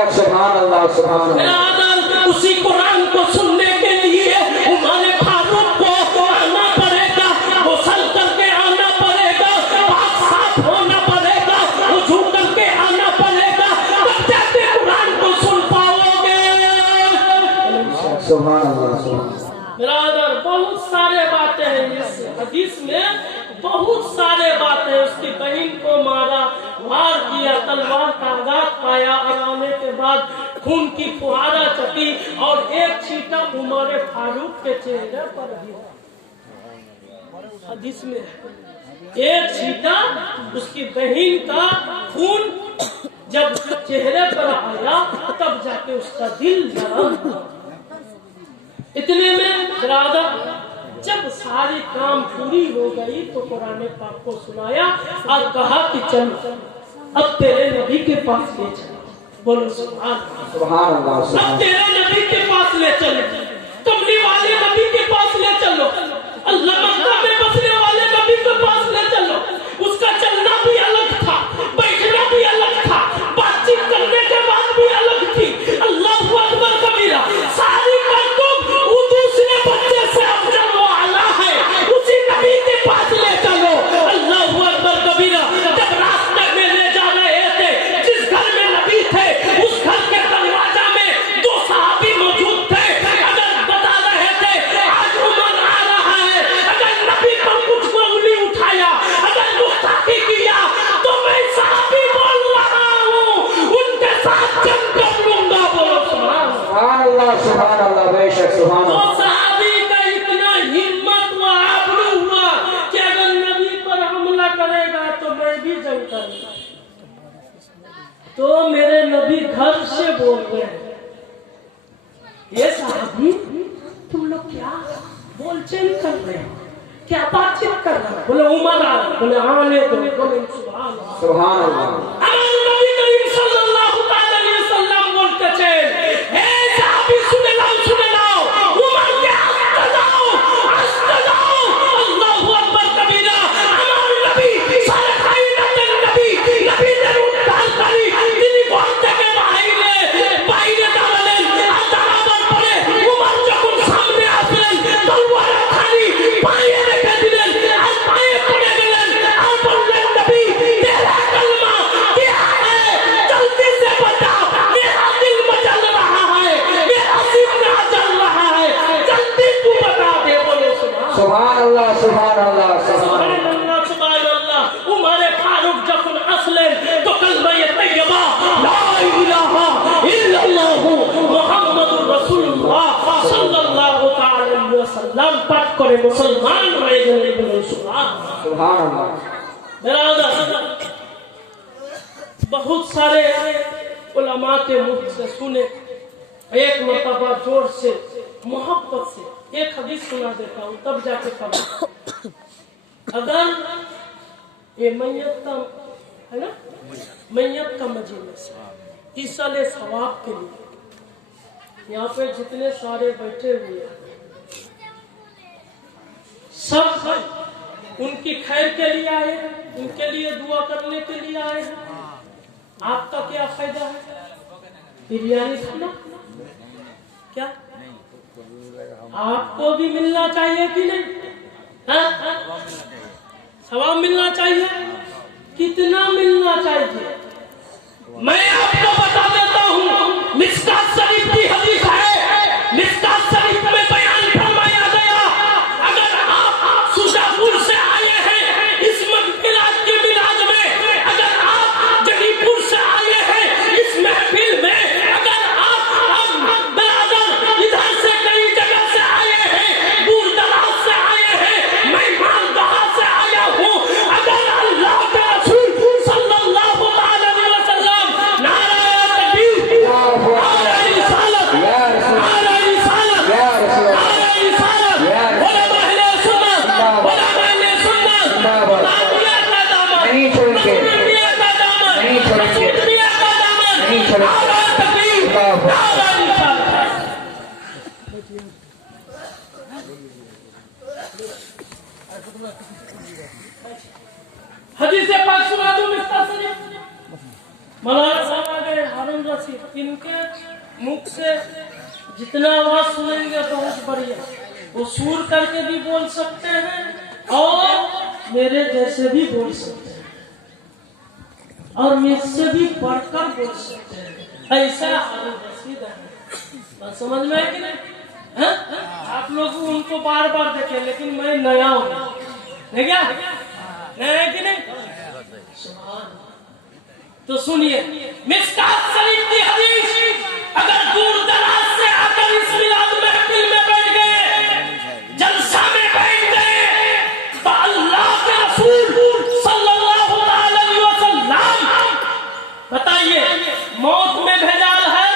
बेशक सुभान अल्लाह सुभान अल्लाह। उसी कुरान को सुनने के लिए उमर फारूक को आना पड़ेगा, गुस्ल करके आना पड़ेगा, पाक साफ होना पड़ेगा, वुजू करके आना पड़ेगा, तब जाके कुरान को सुन पाओगे। सुभान अल्लाह। बिरादर बहुत सारे बातें हैं इस हदीस में, बहुत सारे बातें। उसकी बहन को मारा, वार किया, तलवार का आघात पाया और आने के बाद खून की फुहारा चटी और एक छींटा उमर फारूक के चेहरे पर गिरा। हदीस में एक छींटा उसकी बहन का खून जब उसके चेहरे पर आया तब जाके उसका दिल नरम हुआ। इतने में बिरादर जब सारी काम पूरी हो गई तो कुरान पाक को सुनाया और कहा कि चल अब तेरे नबी के पास ले चलो। बोलो सुभान अल्लाह। अब तेरे नबी के पास ले चलो, कमली वाले नबी के पास ले चलो, अल्लाह मक्का में बसने वाले नबी के पास ले चलो। उसका चलना भी अलग था, बैठना भी अलग था, बातचीत करने के बाद भी अलग थी। अल्लाह अकबर कबीरा, सारी करतूत वो दूसरे बच्चे से अफजल व आला है, उसी नबी के पास ले चलो। अल्लाह अकबर कबीरा। जब रास्ते में ले जा रहे थे, जिस घर में नबी थे उस घर के दरवाजा में दो सहाबी मौजूद थे। अगर बता रहे थे आज उमर आ रहा है, अगर नबी पर कुछ उंगली उठाया, अगर गुस्ताखी किया तो मैं सहाबी बोल रहा हूँ उनके साथ जंग कर लूंगा। बोलो सुभान अल्लाह बेशक सुभान तो अल्लाह। सहाबी का इतना हिम्मत व आबरू हुआ कि अगर नबी पर हमला करेगा तो मैं भी जंग करूंगा। तो मेरे नबी घर से बोल रहे हैं, ये सहाबी तुम लोग क्या बोलचाल कर रहे हो, क्या बातचीत कर रहे हो? बोले उमर आ, बोले आने दो। बोले सुभान अल्लाह सुभान अल्लाह। नबी करीम सल्लल्लाहु अलैहि वसल्लम बोलते थे, हे सहाबी सुने लाओ, उमर के आस्ते जाओ। अल्लाहु अकबर कबीरा। हमारे नबी सारे कायनात नबी ने उद्धार करी। তিনি ঘর থেকে বাইরে দাঁড়ালেন আর দাঁড়াবার পরে উমর যখন সামনে আসলেন তলোয়ার খালি পায়ে রেখে দিলেন আর পায়ে পড়ে গেলেন আর বললেন নবী तेरा कलमा क्या है, जल्दी से बता, मेरा दिल मचल रहा है, मेरा सीना जल रहा है, जल्दी तू बता दे। बोलो सुभान अल्लाह सुभान अल्लाह सुभान अल्लाह सुभान अल्लाह। उमर फारूक जब असलें तो कलमा तैयबा ला इलाहा इल्लल्लाह मुहम्मदुर रसूलुल्लाह सल्लल्लाहु अलैहि वसल्लम पाठ करे मुसलमान रह गए। बोलो सुभान अल्लाह। बिरादर बहुत सारे उलमा के मुख से सुने, एक मर्तबा जोर से मोहब्बत से एक हदीस सुना देता हूँ तब जाके खबर। अगर ये मैयत का है ना, मैयत का मजलिस इसाले सवाब के लिए यहाँ पे जितने सारे बैठे हुए हैं सब उनकी खैर के लिए आए हैं, उनके लिए दुआ करने के लिए आए हैं। आपका क्या फायदा है? बिरयानी खाना क्या आपको भी मिलना चाहिए कि नहीं? सवाब मिलना चाहिए। कितना मिलना चाहिए मैं आपको बता देता हूँ। मिस्कात शरीफ की हदीस है, मिस्कात शरीफ में बयान फरमाया गया, अगर आप सुजापुर से आए हैं इस मिलाद के मिलाद में, अगर आप जलीपुर से आए हैं इस महफिल में, अगर आप बरादर इधर से कई जगह से आए हैं, दूर दराज से आए हैं, मैं मालदहा से आया हूँ, अगर अल्लाह के रसूल सल्लल्लाहु अलैहि वसल्लम नारा तकबीर, नारा रिसालत, नारा रिसालत, नारा रिसालत, उलमा अहले सुन्नत, उलमा अहले सुन्नत, दुनिया का दामन नहीं छोड़ेंगे, दुनिया का दामन नहीं छोड़ेंगे, दुनिया का दामन, नहीं छोड़ेंगे। नारा तकबीर, नारा रिसालत। हदीस पाक सुना दूं मिस्टर शरीफ। मौलाना साहब आ गए। हारून रशीद, इनके मुख से जितना आवाज सुनेंगे बहुत बढ़िया। वो सुर करके भी बोल सकते हैं और मेरे जैसे भी बोल सकते हैं और मुझसे भी बढ़कर बोल सकते हैं। ऐसा हारून रशीद है। बात समझ में है कि नहीं? है? आप लोग उनको बार बार देखे, लेकिन मैं नया हूँ, है क्या? नया है कि नहीं? तो सुनिए, मिस्कात शरीफ की हदीस, अगर दूर दराज से आकर इस मिलाद महफिल में बैठ गए, जलसा में बैठ गए, तो अल्लाह के रसूल सल्लल्लाहु अलैहि वसल्लम, बताइए मौत में भेजाल है?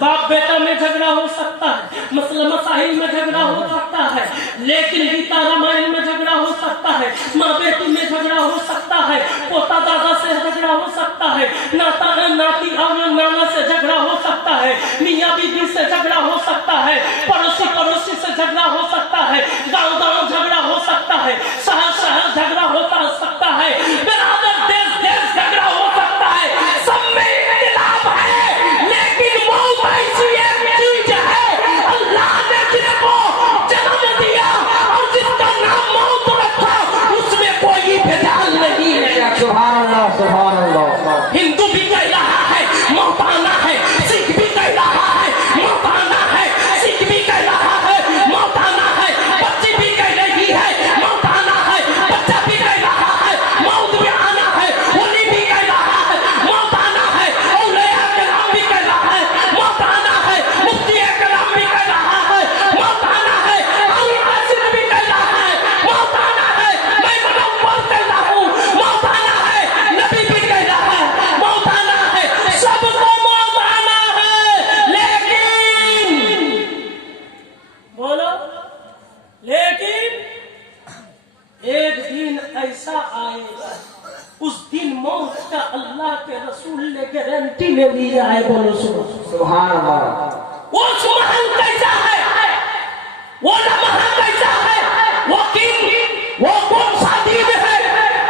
बाप बेटा में झगड़ा हो सकता है, मसला मसाइल में झगड़ा हो सकता है, लेकिन गीता रामायण में झगड़ा हो सकता है, माँ बेटी में झगड़ा हो सकता है, पोता दादा से झगड़ा हो सकता है, नाता नाती और नाना से झगड़ा हो सकता है, मियाँ बीवी से झगड़ा हो सकता है, पड़ोसी पड़ोसी से झगड़ा हो सकता है, गाँव गाँव झगड़ा हो सकता है, शहर शहर झगड़ा होता सकता है, बिरादर देश देश झगड़ा हो सकता है, सब में इख्तिलाफ है। लेकिन मौत ऐसी एक चीज है, अल्लाह ने जिसको जन्म दिया और जिसका नाम मौत रखा, उसमें कोई भेजाल नहीं है। सुभान अल्लाह, सुभान अल्लाह। हिंदू भी कह रहा है मौत आना है, सिख भी कह रहा है मौत आना है, सिख भी कह रहा है मौत आना है, बच्ची भी कह रही है मौत आना है, बच्चा भी कह रहा है मौत भी आना है, होली भी कह रहा है मौत आना है, औलिया कलाम भी कह रहा है मौत आना है, मुफ्ती कलाम भी कह रहा है मौत आना है, और आसिफ भी कह रहा है मौत आना है, मैं मुनव्वर कह रहा हूँ मौत आना है, नबी भी कह रहा है मौत आना है, सबको मौत आना है। लेकिन बोलो, लेकिन एक दिन ऐसा आएगा, उस दिन मौत का अल्लाह के रसूल ने गारंटी ले लिया है। बोलो सुभान अल्लाह। वो सुमहल कैसा है, वो लम्हा कैसा है, वो किन, वो कौन सा दिन है?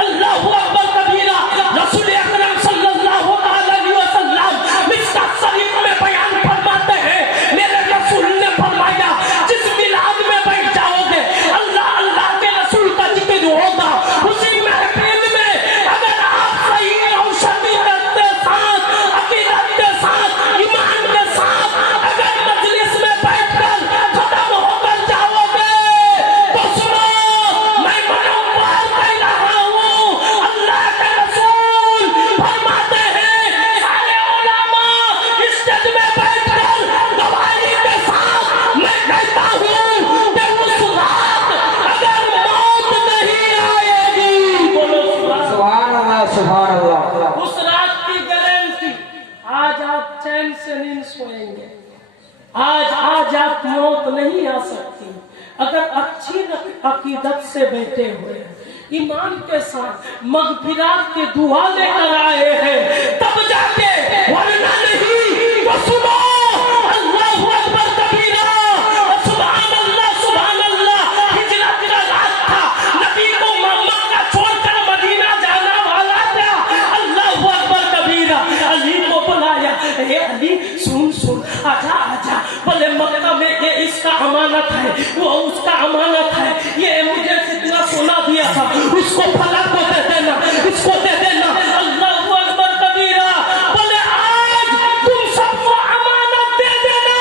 अल्लाहु अकबर कबीरा। रसूल अकरम सल्लल्लाहु अलैहि वसल्लम मिस्कात शरीफ में बयान फरमाते हैं, मेरे रसूल ने फरमाया, जिस मिलाद में बैठ जाओगे, अल्लाह अल्लाह के रसूल का जिक्र होगा, उसी महफिल में अगर आप सही और शरीयत के साथ, अकीदत के साथ, ईमान के साथ अगर मजलिस में बैठकर खत्म होकर जाओगे, तो सुनो, मैं मुनव्वर कह रहा हूँ, अल्लाह के रसूल फरमाते हैं, सारे उलमा इस जज में बैठकर गवाही के साथ मैं कहता हूँ कि उस रात अगर मौत नहीं आएगी, बोलो सुभान अल्लाह, सुभान अल्लाह। उस रात की गारंटी, आज आप चैन से नींद सोएंगे, आज आप मौत नहीं आ सकती अगर अच्छी अकीदत से बैठे हुए हैं, ईमान के साथ मगफिरात के दुआ लेकर आए हैं, तब जाके, वरना नहीं तो सुनो, अल्लाहु अकबर कबीरा, सुभान अल्लाह, हिजरत का रात था, नबी को मक्का छोड़कर मदीना जाना वाला था, अल्लाहु अकबर कबीरा, अली को बुलाया, हे अली सुन सुन, आजा आजा, बोले मक्का में ये इसका अमानत है, वो उसका अमानत है, ये मुझे कितना सोना दिया था, उसको फला को दे देना, इसको दे देना, अल्लाहु अकबर कबीरा, बोले आज तुम सबको अमानत दे देना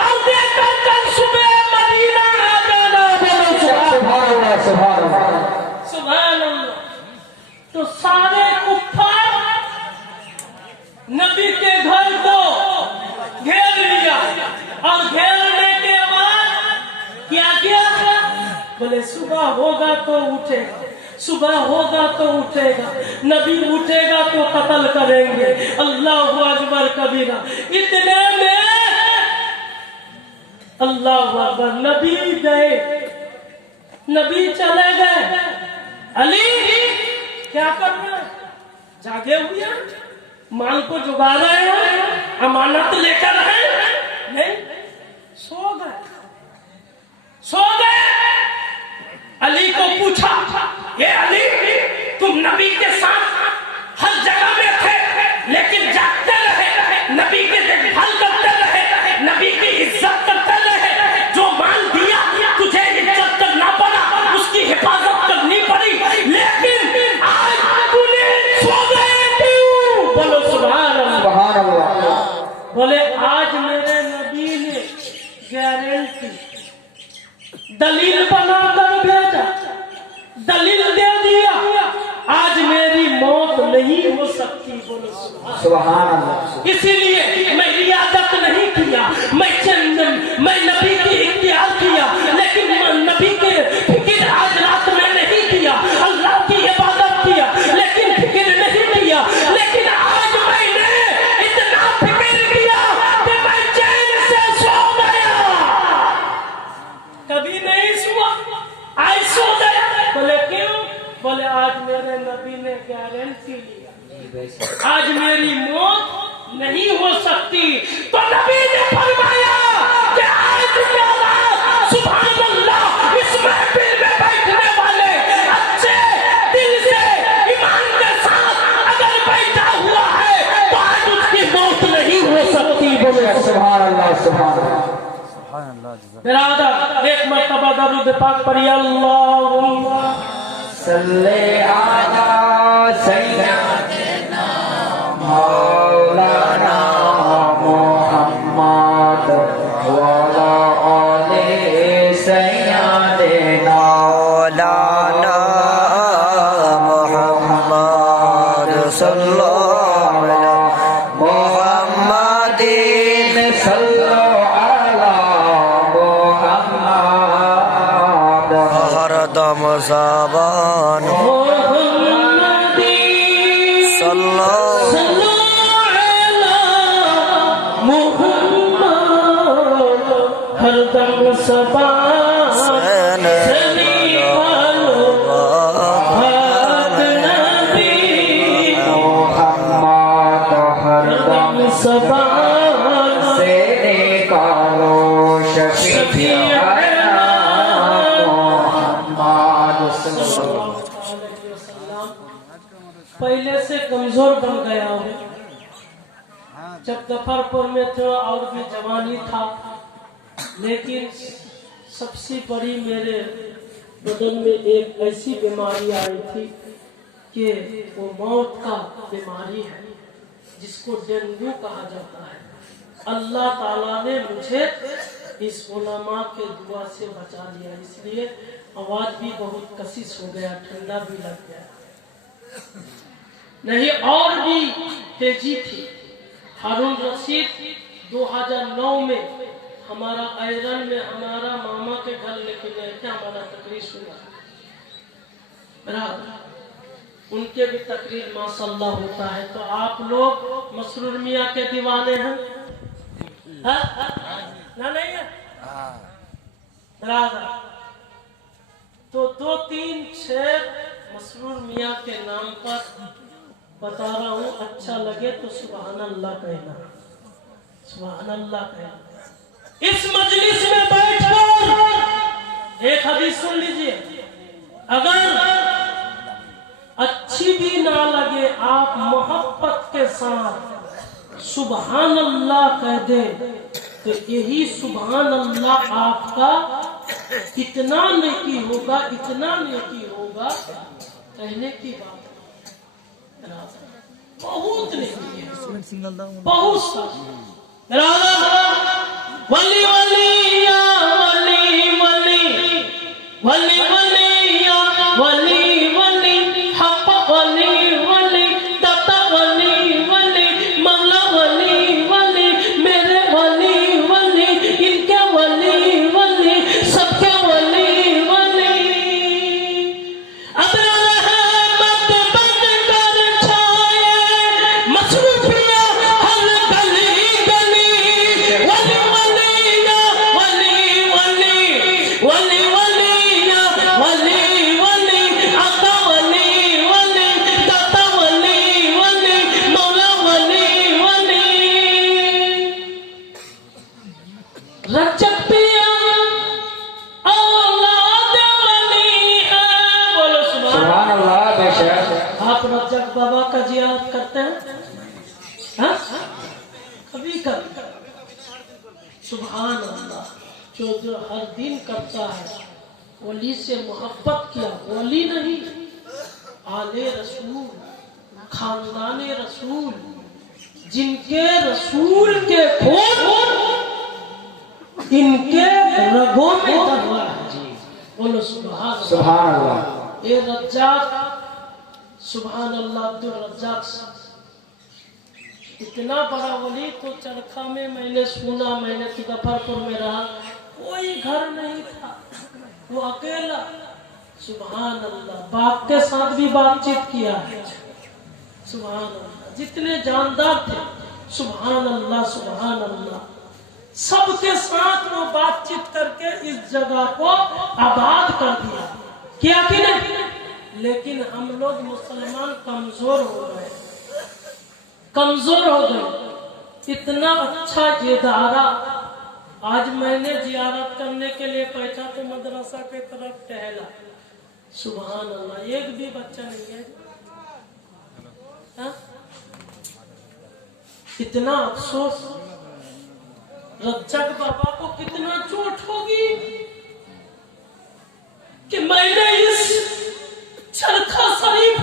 और देकर कल सुबह मदीना आ जाना। बोलो सुभान अल्लाह, सुभान अल्लाह। सुभान अल्लाह। तो सारे कुफ्फार नबी के घर को घेर लिया और घेरने के बाद क्या किया? बोले सुबह होगा तो उठेगा, सुबह होगा तो उठेगा, नबी उठेगा तो कत्ल करेंगे। अल्लाहु अकबर कबीरा। इतने में अल्लाहु अकबर, नबी गए, नबी चले गए। अली क्या कर रहे हैं? जागे हुए हैं, माल को जुगा रहे हैं, अमानत लेकर हैं? नहीं, सो गए, सो गए। अली को पूछा, ये अली तुम नबी के साथ हर जगह में थे, नबी की देखभाल करते रहे, नबी की इज्जत करते रहे। जो माल दिया तुझे इज्जत करना पड़ा, उसकी हिफाजत करनी पड़ी, लेकिन आज तूने सो गए क्यों? बोलो सुभान अल्लाह। सुभान अल्लाह। बोले आज मेरे नबी ने गारंटी दलील बनाकर भेजा, दलील दे दिया, आज मेरी मौत नहीं हो सकती। बोलो सुभान अल्लाह। इसीलिए मैं रियादत नहीं किया, मैं नबी की इख्तियार किया, लेकिन नबी के फिक्र आज रात में नहीं किया। अल्लाह की इबादत किया लेकिन फिक्र नहीं किया। लेकिन आज मैंने इतना फिक्र किया कि मैं चैन से सो गया। कभी नहीं सुआ, आज सो गया। बोले क्यों? बोले आज मेरे नबी ने गारंटी लिया, आज मेरी मौत नहीं हो सकती। तो नबी ने फरमाया कि आज मेरा सुभान अल्लाह इस महफिल में बैठने वाले अच्छे दिल से ईमान के साथ अगर बैठा हुआ है तो आज उसकी मौत नहीं हो सकती। बोले सुभान अल्लाह। सुभान अल्लाह। मेरा आदर एक मर्तबा दरूद पाक पढ़िए। अल्लाहुम्मा सल्ले अला सय्यिदना मौलाना मुहम्मद व अला आलि सय्यिदना मौलाना मुहम्मद सल्लल्लाहु अलैहि मुहम्मदिन सल्लल्लाहु अला मुहम्मद हरदम ज़बान हरदम सबान सली पालो भाग नबी मुहम्मद हरदम सबान से निकालो शफीअना मुहम्मद सल्लल्लाहु अलैहि वसल्लम। पहले से कमजोर बन गया हूँ। जब गफरपुर में था और भी जवानी था, लेकिन सबसे बड़ी मेरे बदन में एक ऐसी बीमारी आई थी कि वो मौत का बीमारी है, जिसको डेंगू कहा जाता है। अल्लाह ताला ने मुझे इस उलमा के दुआ से बचा लिया, इसलिए आवाज भी बहुत कशिश हो गया, ठंडा भी लग गया, नहीं और भी तेजी थी। हारून रशीद 2009 में हमारा आयरन में हमारा मामा के घर लेके गए थे, हमारा तकरीर सुना। उनके भी तकरीर माशाल्लाह होता है। तो आप लोग मसरूर मियाँ के दीवाने हैं? ना नहीं है? बराबर। तो 2-3 शेर मसरूर मियाँ के नाम पर बता रहा हूँ, अच्छा लगे तो सुभान अल्लाह कहना, सुभान अल्लाह कहना। इस मजलिस में बैठकर एक हदीस सुन लीजिए, अगर अच्छी भी ना लगे आप मोहब्बत के साथ सुभान अल्लाह कह दे, तो यही सुभान अल्लाह आपका कितना नेकी होगा, इतना नेकी होगा, कहने की बात बहुत नेकी है, बहुत सारी। वली वली या वली वली वली वली या वली वली हक वली वली दाता वली वली मौला वली वली मेरे वली वली इनके वली वली सबके वली वली। अब रहमत बनकर छाए मसरूफिया हर गली गली, वली वली या वली वली वली वली या वली वली आका वली वली दाता वली वली मौला वली वली। रजब पिया औलाद वली है। बोलो सुभान अल्लाह। बेशक आप रजब बाबा का जियारत करते हैं? हाँ? कभी कभी सुभान अल्लाह, जो हर दिन करता है वली से मोहब्बत किया, वली नहीं, आले रसूल, खानदाने रसूल, जिनके रसूल के खून इनके रगों में दबा है। बोलो सुभान सुभान अल्लाह। ये रज्जाक, सुभान अल्लाह, अब्दुल रज्जाक इतना बड़ा वली तो चरखा में मैंने सुना, मैंने मुजफ्फरपुर में रहा, कोई घर नहीं था, वो अकेला। सुभान अल्लाह, बाप के साथ भी बातचीत किया है। सुभान अल्लाह, जितने जानदार थे, सुभान अल्लाह, सुभान अल्लाह, सबके साथ वो बातचीत करके इस जगह को आबाद कर दिया, क्या कि नहीं? लेकिन हम लोग मुसलमान कमजोर हो गए, कमजोर हो गए। इतना अच्छा इदारा, आज मैंने जियारत करने के लिए बैठा तो मदरसा के तरफ टहला, सुभान अल्लाह, एक भी बच्चा नहीं है। हा? इतना अफसोस, रज्जाक बाबा को कितना चोट होगी कि मैंने इस चरखा शरीफ